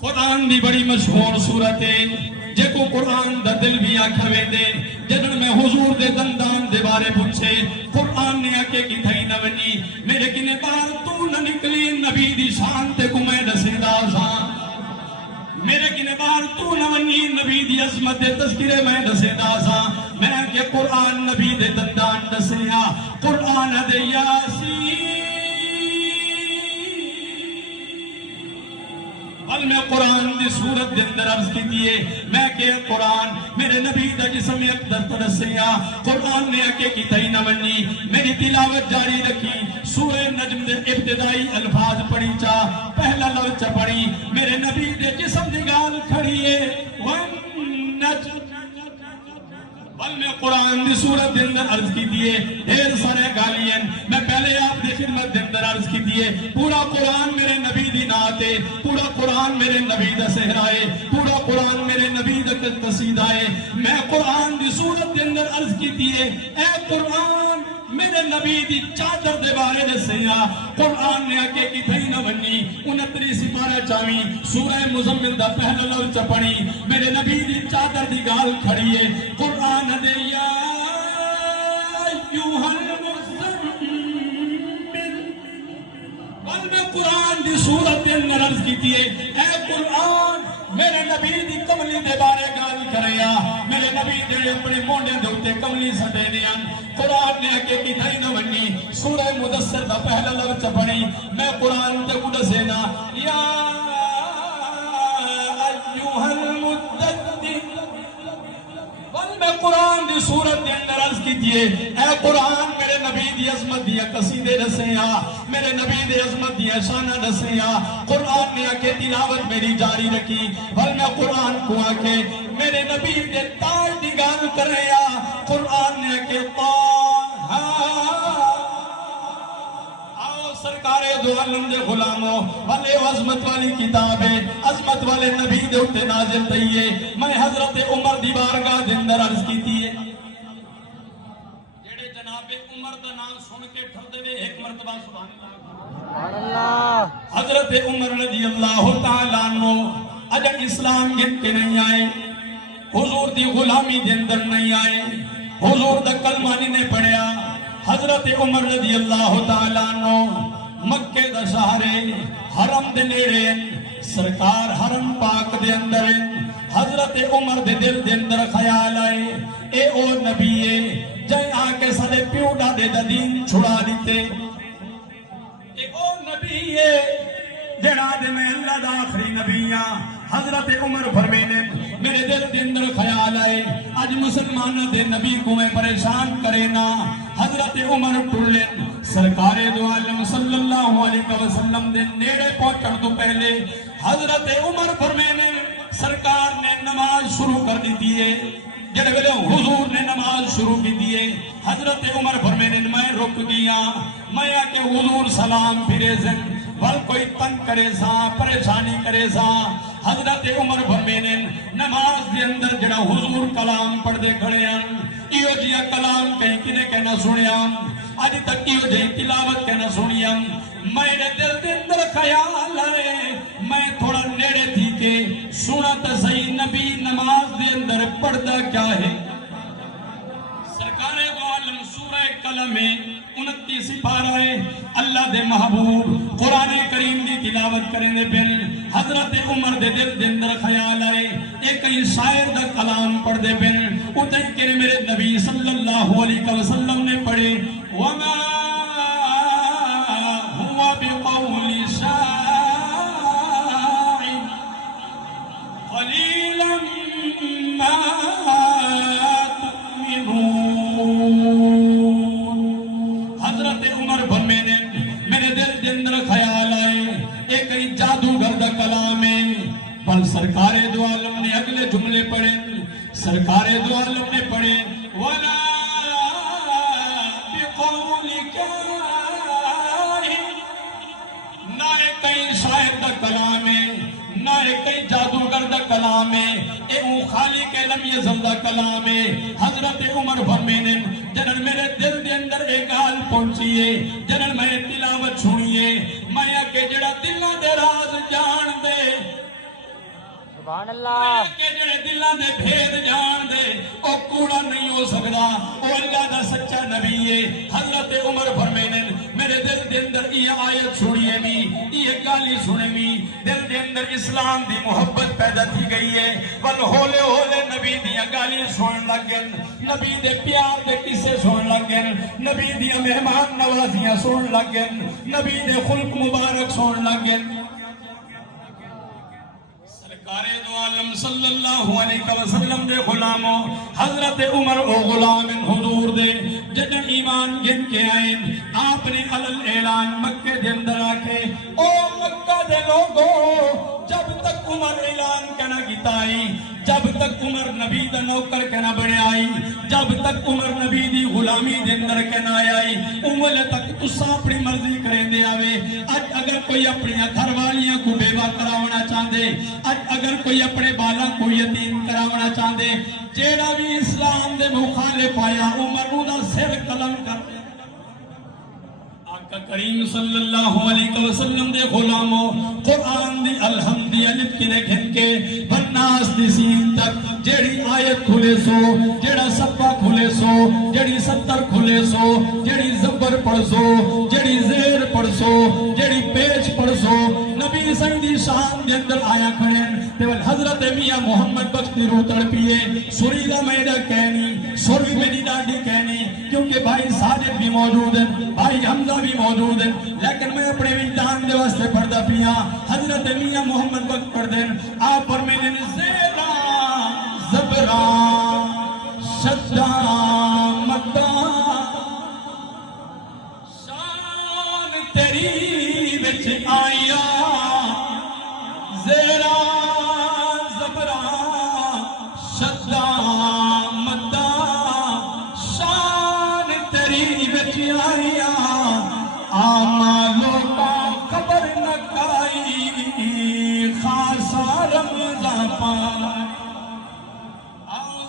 قرآن دی بڑی مشہور صورت ہے جے کو قرآن دا دل بھی آکھا ویندے جنن میں حضور دے دندان دے بارے پوچھے قرآن نے آکے کی تھئی نونی میرے کنے بار تو نہ نکلی نبی دی شان تے کو میں دسے دا سان میرے کنے بار تو نہ ونی نبی دی عظمت دے تذکرے میں دسے دا سان میں کہ قرآن نبی دے دندان دسیا قرآن دے یاسین بل میں قرآن دی صورت دے اندر عرض کی دیئے میں کہ قرآن میرے نبی دا جسم اقدر ترسیا قرآن نے آکے کی تھی نونی میری تلاوت جاری رکھی سورہ نجم دے ابتدائی الفاظ پڑھی چاہ پہلا لفظ پڑھی میرے نبی دے جسم دی گال کھڑیے وَالنَّجْمِ بل میں قرآن دی صورت دے اندر عرض کی دیئے ڈھیر سارے گالین میں پہلے آپ دی خدمت دے اندر عرض کی دیئے پورا قرآن میرے نبی دی نعتے پورا قرآن میرے نبی دا سہرائے پورا قرآن میرے نبی دا قصیدائے میں قرآن دی صورت دے اندر عرض کی دیئے اے قرآن میرے نبی دی چادر دے بارے دے سیا قرآن نے آکے کی تھی نہ بنی 29 سپارہ چاوی سورہ مزمل دا پہلا لفظ پڑھی میرے نبی دی چادر دی گال کھڑی ہے قرآن دے یا ایوہ المزمل بل میں قرآن دی سورت دے اندر عرض کیتی ہے اے قرآن میرے نبی دی کملی دے بارے گال کریا میرے نبی دے اپنے مونڈے دے اوتے کملی سٹے دیاں قرآن نے کہ کی تھئی نہ ونی سورہ مدثر دا پہلا لفظ پڑھی میں قرآن تے کو دسینا یا ایھا المدثر میں قرآن دی سورت دے اندر عرض کیجئے اے قرآن میرے نبی دی عظمت دیا قصیدے دسیاں میرے نبی دی عظمت دیا شانہ دسیاں قرآن نے آکے تلاوت میری جاری رکھی بل میں قرآن کو آکے میرے نبی دے تاج دی گال کریا قرآن نے آکے سرکار دو عالم دے غلاموں والے عظمت والی کتاب ہے عظمت والے نبی دے اٹھے نازل تھئیے میں حضرت عمر دی بارگاہ دے اندر عرض کی تھی جیڑے جناب عمر دا نام سن کے ٹھر دے ایک مرتبہ سبحان اللہ حضرت عمر رضی اللہ تعالیٰ عنہ اجر اسلام گن کے نہیں آئے حضور دی غلامی دے اندر نہیں آئے حضور دا کلمہ نے پڑھیا حضرت عمر رضی اللہ تعالیٰ عنہ مکہ دا شہرے حرم دے نیڑے سرکار حرم پاک دے اندر حضرت عمر دے دل دے اندر خیال آئے اے او نبی جائے آکے سارے پیوڑا دے دا دین چھڑا دیتے اے او نبی جڑا دے میں اللہ دا آخری نبیاں حضرت عمر فرمینے میرے دل دے اندر خیال آئے آج مسلمانہ دے نبی کو میں پریشان کرے نا حضرت عمر ٹھلے سرکار دو عالم صلی اللہ علیہ وسلم دے نیڑے پہنچن تو پہلے حضرت عمر فرمینے سرکار نے نماز شروع کر دی دیئے جڑے ویلے حضور نے نماز شروع کی دیئے حضرت عمر فرمینے میں رک گیا میں آکے حضور سلام پھرے زن بل کوئی تنگ کرے سا پریشانی کرے سا حضرت عمر فرمینے نماز دے اندر جڑا حضور کلام پڑھ دے کھڑے ہیں ایو جیا کلام کہیں کنے کہنا سنیا آج تک ایو جی تلاوت کہنا سنیا میرے دل دے اندر خیال آئے میں تھوڑا نیڑے تھی کہ سنا تا صحیح نبی نماز دے اندر پڑھدا کیا ہے سرکار دو عالم سورہ قلم 29 پارہ ہے اللہ دے محبوب قرآن کریم دی تلاوت کریں دے پھر حضرت عمر دے دل دے اندر خیال آئے ایک کئی شاعر دا کلام پڑھ دے پھر اتائی کہ میرے نبی صلی اللہ علیہ وسلم نے پڑھے وَمَا هُوَ بِقَوْلِ شَاعِرٍ قَلِيلًا مَا تُؤْمِنُونَ حضرت عمر فرمینے میرے دل دے اندر خیال آئے ایک کئی جادوگر دا کلام ہے بل سرکار دو عالم نے اگلے جملے پڑھے سرکار دو عالم نے پڑھے وَلَا بِقَوْلِ كَاهِنٍ نہ ایک کئی شاعر دا کلام ہے نہ ایک کئی جادوگر دا کلام ہے اے او خالق علم یزم دا کلام ہے حضرت عمر فرمینے جنر میرے دل دے اندر ایک حال پہنچیے جنر میں تلاوت سنیے میں کہ جڑا دلوں دے راز جان دے سبحان اللہ کہ جڑے دلوں دے بھید جان دے او کوڑا نہیں ہو سکدا او اللہ دا سچا نبی ہے حضرت عمر فرمینے میرے دل دے اندر یہ آیت سنیے بھی یہ گالی سنے بھی دل دے اندر اسلام دی محبت پیدا تھی گئی ہے بل ہولے ہولے نبی دیا گالی سن لگن نبی دے پیار دے کسے سن لگن نبی دیا مہمان نوازیاں سن لگن نبی دے خلق مبارک سن لگن سرکار دو عالم صلی اللہ علیہ وسلم دے غلاموں حضرت عمر او غلام حضور دے جن ایمان گن کے آئیں آپ نے علل اعلان مکہ دے اندر آکے او مکہ دے لوگوں جب تک عمر اعلان کنا گتائی جب تک عمر نبی دا نوکر کنا بڑے آئی جب تک عمر نبی دی غلامی دے اندر کنا آئی امول تک تسا اپنی مرضی کریں دے آوے اج اگر کوئی اپنی گھر والیاں کو بیوہ کراونا چاہتے اج اگر کوئی اپنے بالا کو یتیم کراونا چاہتے جیڑا بھی اسلام دے مخالف آیا عمر نو دا سر قلم کر آقا کریم صلی اللہ علیہ وسلم دے غلاموں قرآن دی الحمد دی علف کی لکھن کے بناس دی سین تک جیڑی آیت کھلے سو جیڑا سبا کھلے سو جڑی 70 کھلے سو جڑی زبر پڑھ سو جڑی زیر پڑھ سو جڑی پیچ پڑھ سو نبی سیدی شان دے اندر آیا کھڑے تے حضرت میاں محمد بختی رو تڑپیے سوری دا میرا کہنی سوری میری ڈاڈی کہنی کیونکہ بھائی ساجد بھی موجود ہیں بھائی حمزہ بھی موجود ہیں لیکن میں اپنے وجدان دے واسطے پڑھدا پیا حضرت میاں محمد بخت پڑھ دیں آپ پر میں نے زیرا زبرا شدہ مدہ شان تیری بچ آیا زیرا زبرا شدہ مدہ شان تیری بچ آیا آمالوں کا خبر نہ کائی خاصا رمضان پائے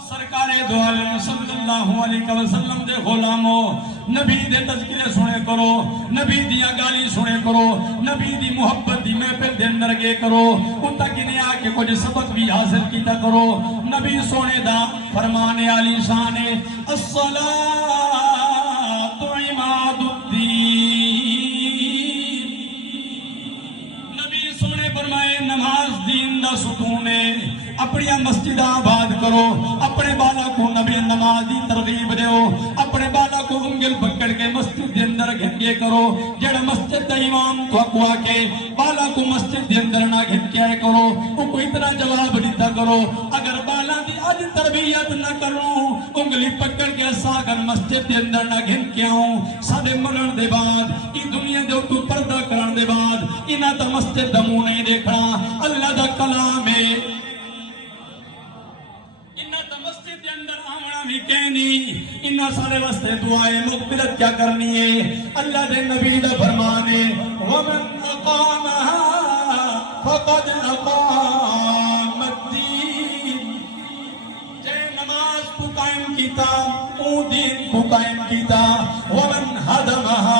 سرکار دو عالم صلی اللہ علیہ وسلم دے غلاموں نبی دے تذکرے سنے کرو نبی دیا گالی سنے کرو نبی دی محبت دی محفل دے اندر گئے کرو اتا کنے آکے کچھ سبق بھی حاصل کیتا کرو نبی سونے دا فرمانے علی شان الصلاة عماد الدین نبی سونے فرمائے نماز دین دا ستون ہے اپنی مسجد آباد کرو اپنے بالا کو نبی نمازی ترغیب دیو اپنے بالا کو انگل پکڑ کے مسجد دے اندر گھنگے کرو جڑا مسجد دا امام تو اقوا کے بالا کو مسجد دے اندر نہ گھنگے کرو وہ کوئی طرح جواب دیتا کرو اگر بالا دی آج تربیت نہ کرو انگلی پکڑ کے ساگر مسجد دے اندر نہ گھنگے ہوں سادے مرن دے بعد ای دنیا دے تو پردہ کرن دے بعد انہا تا مسجد دمو نہیں دیکھنا اللہ دا کلام ہے مسجد کے اندر آمنا بھی کہنی انہا سارے واسطے دعائے مغفرت کیا کرنی ہے اللہ دے نبی دا فرمانے وَمَنْ أَقَامَهَا فَقَدْ أَقَامَ الدِّينَ جے نماز کو قائم کیتا او دین کو قائم کیتا وَمَنْ هَدَمَهَا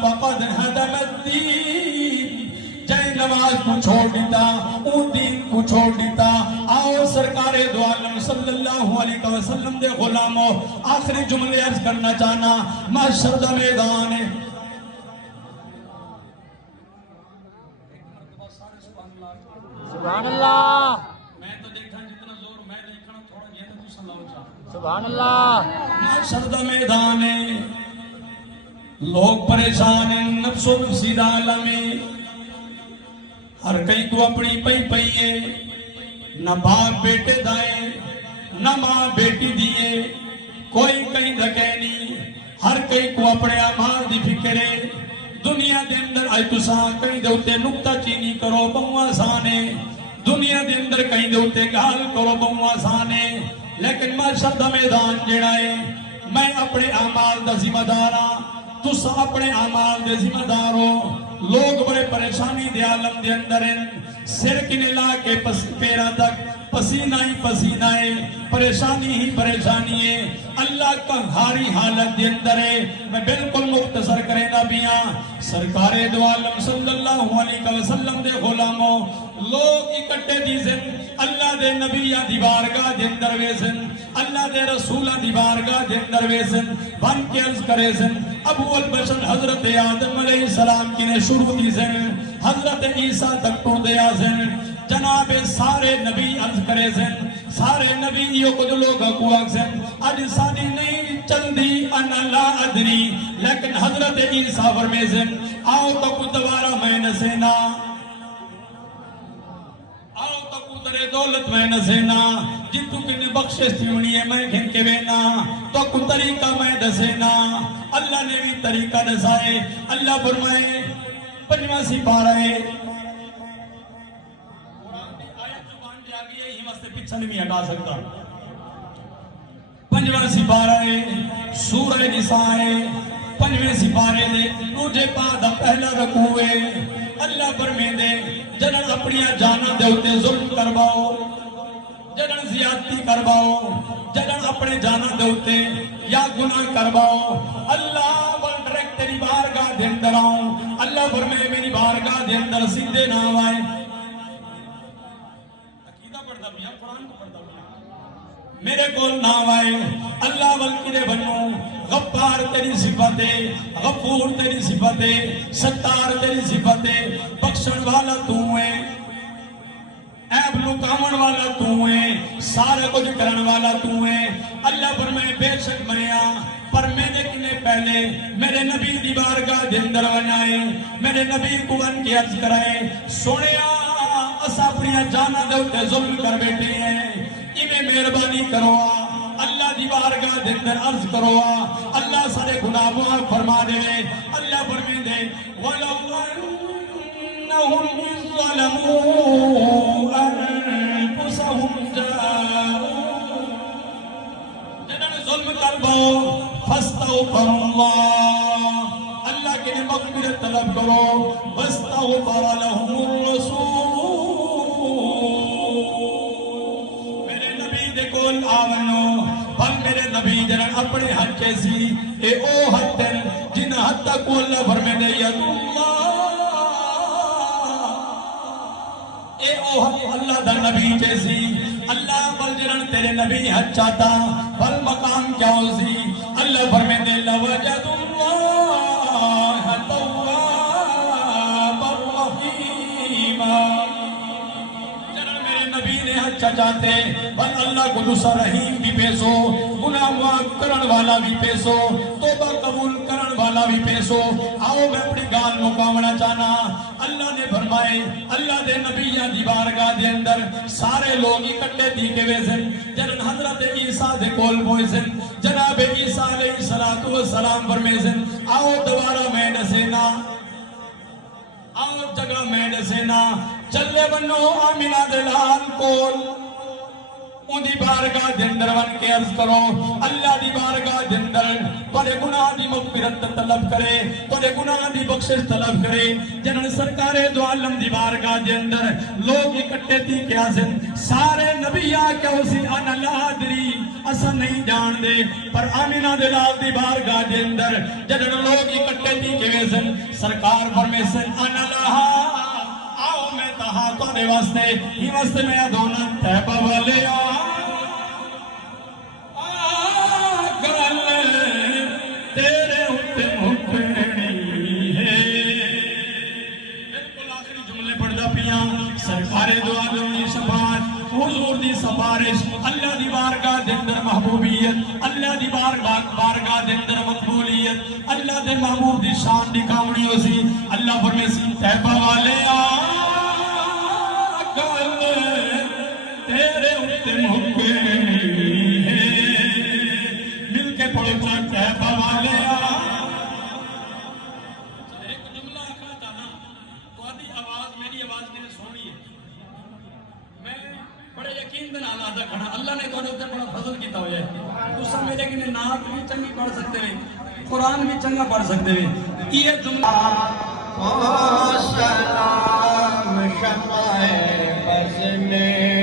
فَقَدْ هَدَمَ الدِّينَ جے نماز کو چھوڑ دیتا او دین کو چھوڑ دیتا آؤ سرکار دو عالم صلی اللہ علیہ وسلم دے غلاموں آخری جملے عرض کرنا چاہنا محشر دا میدان ہے سبحان اللہ میں تو دیکھا جتنا زور میں دیکھنا تھوڑا یہ تو صلی اللہ چاہتا سبحان اللہ محشر دا میدان ہے لوگ پریشان ہیں نفس و نفسی دا عالم ہے ہر کئی کو اپنی پئی پئی ہے نہ باپ بیٹے دائے نہ ماں بیٹی دیئے کوئی کہیں دکینی ہر کئی کو اپنے آمار دی فکرے دنیا دے اندر آئی تو ساں کہیں دے ہوتے نکتہ چینی کرو بہو آسانے دنیا دے اندر کہیں دے ہوتے گال کرو بہو آسانے لیکن محشر دا میدان جڑا ہے میں اپنے آمال دا ذمہ دارا تو سا اپنے آمال دے ذمہ دارو لوگ بڑے پریشانی دے عالم دے اندر ہیں سر کنے لا کے پیرا تک پسینہ ہی پسینہ ہے پریشانی ہی پریشانی ہے اللہ کا ہاری حالت دے اندر ہے میں بالکل مختصر کرے نبیاں سرکار دو عالم صلی اللہ علیہ وسلم دے غلاموں لوگ اکٹھے دیزن اللہ دے نبیہ دی بارگاہ دے اندر ویسن اللہ دے رسولہ دی بارگاہ دے اندر ویسن بن کے عرض کرے سن ابو البشر حضرت آدم علیہ السلام کی نے شروع دیزن حضرت عیسیٰ تک تو دیا سن جناب سارے نبی عرض کرے سن سارے نبی یہ کچھ لوگ اکواک سن آج ساری نہیں چندی انا لا ادری لیکن حضرت عیسیٰ فرمے سن آؤ تو کچھ دوارہ میں نسینا آؤ تو کچھ دولت میں نسینا جتو کنی بخشش تیونی ہے میں گھن کے بینا تو کچھ طریقہ میں دسینا اللہ نے بھی طریقہ دسائے اللہ فرمائے پنجواں سپارہ ہے پیچھا نہیں ہٹا سکتا پنجواں سپارہ ہے سورہ نساء ہے پنجویں سپارے دے روجے پادا پہلا رکوع ہے اللہ فرمے دے جنن اپنی جانا دے ہوتے ظلم کرواؤ جنن زیادتی کرواؤ جنن اپنے جانا دے ہوتے یا گناہ کرواؤ اللہ بل ڈریکٹ تیری بارگاہ دے اندر آؤں اللہ فرمے میری بارگاہ دے اندر سیدھے نام آئے میرے کو نام آئے اللہ ول کدے بنو غفار تیری صفت ہے غفور تیری صفت ہے ستار تیری صفت ہے بخشن والا تو ہے عیب لکاون والا تو ہے سارے کچھ کرن والا تو ہے اللہ فرمائے بے شک منیا پر میرے کنے پہلے میرے نبی دی بارگاہ دے اندر ونائے میرے نبی کو ون کی عرض کرائے سونیا اسا اپنی جانا دے اتے ظلم کر بیٹھے ہیں انہیں مہربانی کرو اللہ دی بارگاہ دے اندر عرض کرو اللہ سارے گناہ معاف فرما دے اللہ فرمائے دے وَلَوْ أَنَّهُمْ إِذْ ظَلَمُوا أَنفُسَهُمْ جَاءُوا جنہوں ظلم کر باؤ فَاسْتَغْفَرُ اللَّهِ اللہ کے لئے مغفرت طلب کرو وَاسْتَغْفَرَ لَهُمُ الرَّسُولُ میرے نبی دے کول آونو پر میرے نبی جنہوں اپنے حد کیسی اے او حد دن جنہ حد تک اللہ فرمے دے ید اللہ اے او حد اللہ دا نبی کیسی اللہ بل جنہوں تیرے نبی حد چاہتا بل مقام کیا ہو سی اللہ فرمے دے لَوَجَدُ اللَّهَ تَوَّابًا رَحِيمًا جنہوں میرے نبی نے حد چاہتے بل اللہ کو دوسرا رحیم بھی پیسو گناہ معاف کرن والا بھی پیسو توبہ قبول کرن والا بھی پیسو آؤ میں اپنی گال مقامنا چاہنا اللہ نے فرمائے اللہ دے نبیان دی بارگاہ دے اندر سارے لوگ اکٹھے دی کے ویسن جنن حضرت عیسیٰ دے کول بوئسن جناب عیسیٰ علیہ السلام فرمیسن آؤ دوبارہ میں نسینا آؤ جگہ میں نسینا چلے بنو آمینہ دلال کول ان دی بارگاہ دے اندر ون کے عرض کرو اللہ دی بارگاہ دے اندر پڑے گناہ دی مغفرت طلب کرے پڑے گناہ دی بخشش طلب کرے جنہوں سرکار دو عالم دی بارگاہ دے اندر لوگ اکٹھے تھی کیا سن سارے نبی آکے اسی انا لا ادری اسا نہیں جان دے پر آمینہ دلال دی بارگاہ دے اندر جنہوں لوگ اکٹھے تھی کیا سن سرکار فرمیسن انا لا آؤ میں تہا تو دے واسطے ہی واسطے میں ادونا تیبہ والے تیرے ہوتے مکھنی ہے بالکل آخری جملے پڑھدا پیاں سرکار دو عالم دی شفاعت حضور دی سفارش اللہ دی بارگاہ دے اندر محبوبیت اللہ دی بارگاہ دے اندر مقبولیت اللہ دے محبوب دی شان دی کامنی ہو سی اللہ فرمے سی تیبہ والے آگل تیرے ہوتے مکھنی ہے مل کے پڑھو تیبہ والے ایک جملہ آخنا چاہنا تو آدھی آواز میری آواز میرے سونی ہے میں بڑے یقین دن آلادہ کھڑا اللہ نے تو انہوں نے بڑا فضل کیتا ہویا ہے تو سب میرے کنے نعت بھی چنگی پڑھ سکتے ہیں قرآن بھی چنگا پڑھ سکتے ہیں یہ جملہ سلام شمع بزم